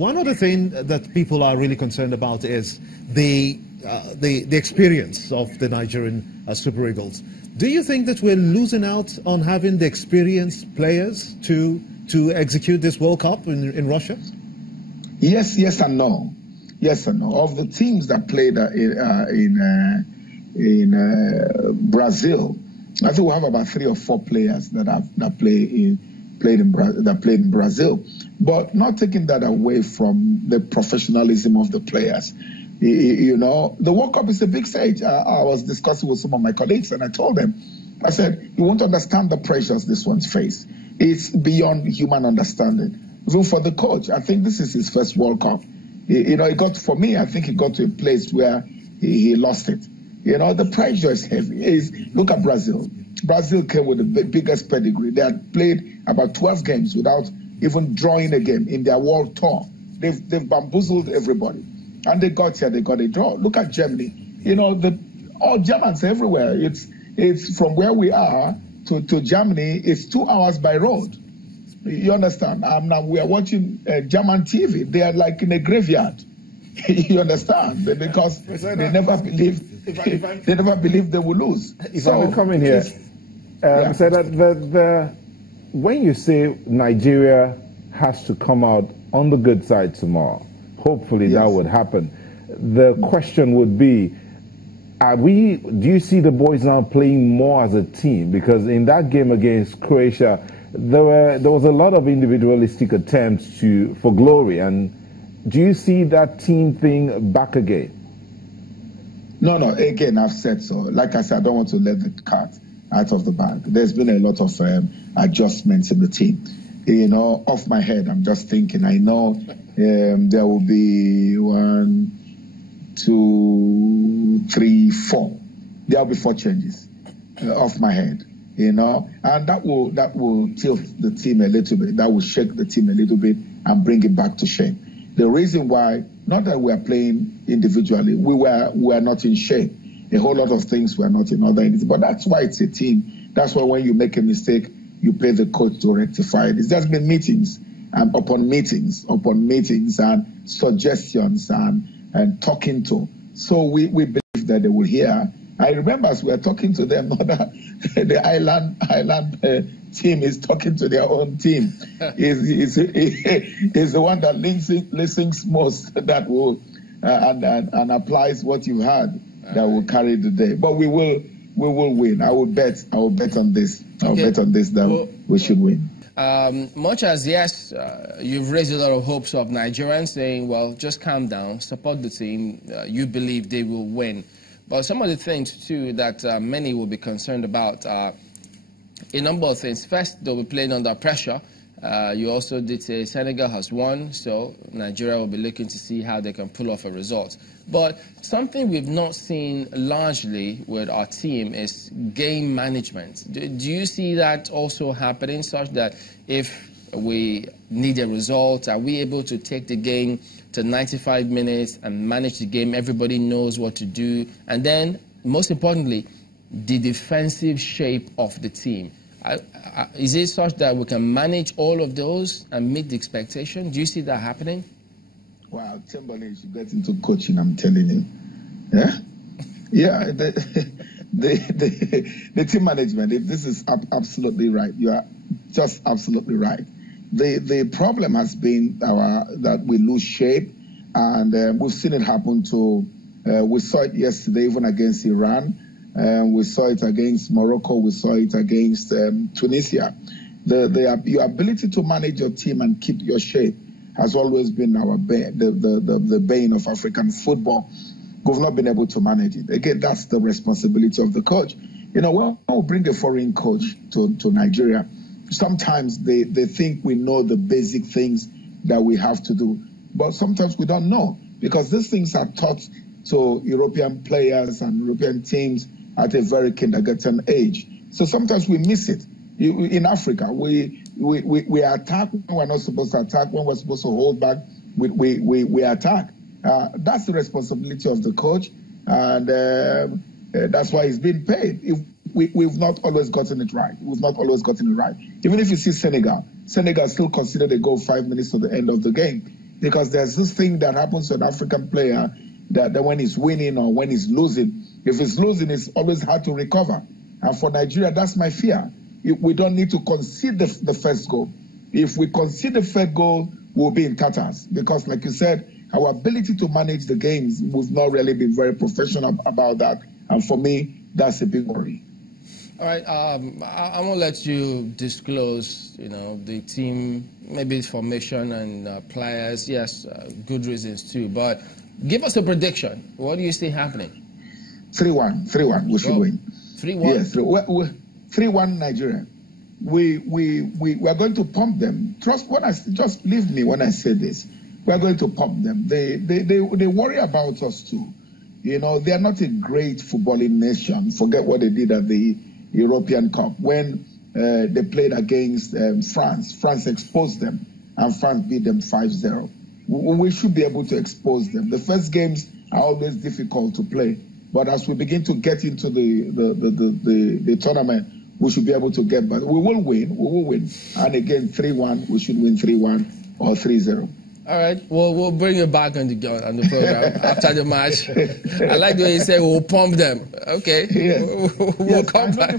one other thing that people are really concerned about is the experience of the Nigerian Super Eagles. Do you think that we're losing out on having the experienced players to execute this World Cup in Russia? Yes, yes and no. Yes and no. Of the teams that played in Brazil, I think we have about 3 or 4 players that played in Brazil. But not taking that away from the professionalism of the players. You know, the World Cup is a big stage. I was discussing with some of my colleagues, and I told them, I said, you won't understand the pressures this one's face. It's beyond human understanding. Even for the coach, I think this is his first World Cup. You know, for me, I think he got to a place where he lost it. You know, the pressure is heavy. Look at Brazil. Brazil came with the biggest pedigree. They had played about 12 games without even drawing a game in their world tour. They've bamboozled everybody. And they got here, they got a draw. Look at Germany. You know, all Germans everywhere. It's from where we are to Germany, it's 2 hours by road. You understand? Now we are watching German TV. They are like in a graveyard. You understand? Because they never believed they would lose. If I may come in here, so that when you say Nigeria has to come out on the good side tomorrow, hopefully that would happen. The question would be, do you see the boys now playing more as a team? Because in that game against Croatia, there was a lot of individualistic attempts for glory. And do you see that team thing back again? No. Again, I've said so. Like I said, I don't want to let the cat out of the bag. There's been a lot of adjustments in the team. You know, off my head, I'm just thinking. I know there will be 1, 2, 3, 4. There will be 4 changes off my head. You know, and that will tilt the team a little bit. That will shake the team a little bit and bring it back to shape. The reason why, not that we are playing individually, we are not in shape. A whole lot of things were not in order, but that's why it's a team. That's why when you make a mistake, you pay the coach to rectify it. It's just been meetings and upon meetings and suggestions and talking to. So we believe that they will hear. I remember as we were talking to them, the Ireland team is talking to their own team. Is the one that listens most, that will and applies what you heard, that will carry the day. But we will win. I will bet on this. I'll bet on this that we should win. Much as, yes, you've raised a lot of hopes of Nigerians saying, well, just calm down, support the team, you believe they will win. But some of the things, too, that many will be concerned about are a number of things. First, they'll be playing under pressure. You also did say Senegal has won, so Nigeria will be looking to see how they can pull off a result. But something we've not seen largely with our team is game management. Do you see that also happening, such that if we need a result, are we able to take the game to 95 minutes and manage the game? Everybody knows what to do. And then, most importantly, the defensive shape of the team. Is it such that we can manage all of those and meet the expectation? Do you see that happening? Wow, Timberlake should get into coaching, I'm telling you. Yeah? Yeah, the team management, this is absolutely right. You are just absolutely right. The problem has been that we lose shape, and we've seen it happen we saw it yesterday even against Iran. We saw it against Morocco. We saw it against Tunisia. Your ability to manage your team and keep your shape has always been the bane of African football. We've not been able to manage it. Again, that's the responsibility of the coach. You know, when we bring a foreign coach to Nigeria, sometimes they think we know the basic things that we have to do. But sometimes we don't know, because these things are taught to European players and European teams at a very kindergarten age. So sometimes we miss it. In Africa, we attack when we're not supposed to attack. When we're supposed to hold back, we attack. That's the responsibility of the coach, and that's why he's being paid. We've not always gotten it right. We've not always gotten it right. Even if you see Senegal still considered a goal 5 minutes to the end of the game. Because there's this thing that happens to an African player that when he's winning or when he's losing, if he's losing, it's always hard to recover. And for Nigeria, that's my fear. We don't need to concede the first goal. If we concede the first goal, we'll be in tatters. Because like you said, our ability to manage the games, we've not really been very professional about that. And for me, that's a big worry. All right, I won't let you disclose, the team, maybe its formation and players. Yes, good reasons too. But give us a prediction. What do you see happening? 3-1. We should win. 3-1? Yes, 3-1 Nigeria. We are going to pump them. Just believe me when I say this. We are going to pump them. They worry about us too. They are not a great footballing nation. Forget what they did at the European Cup when they played against France. France exposed them, and France beat them 5-0. We should be able to expose them. The first games are always difficult to play, but as we begin to get into the tournament, we should be able to get back. We will win. And again, 3-1, we should win 3-1 or 3-0. All right, well, we'll bring you back on the program after the match. I like the way you say we'll pump them. Okay, yes. We'll come back.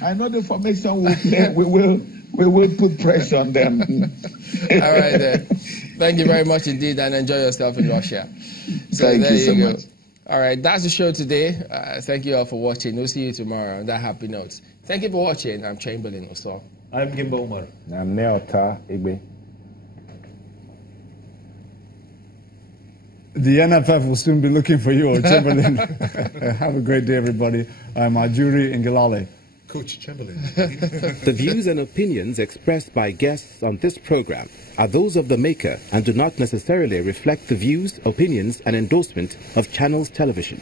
I know the formation will play. We will put pressure on them. All right, then. Thank you very much indeed, and enjoy yourself in Russia. So Thank you so much. All right, that's the show today. Thank you all for watching. We'll see you tomorrow on that happy note. Thank you for watching. I'm Chamberlain Oso. I'm Gimba Umar. I'm Neota Igbe. The NFF will soon be looking for you, Chamberlain. Have a great day, everybody. I'm Ajuri Ngelale. Coach Chamberlain. The views and opinions expressed by guests on this program are those of the maker and do not necessarily reflect the views, opinions, and endorsement of Channels Television.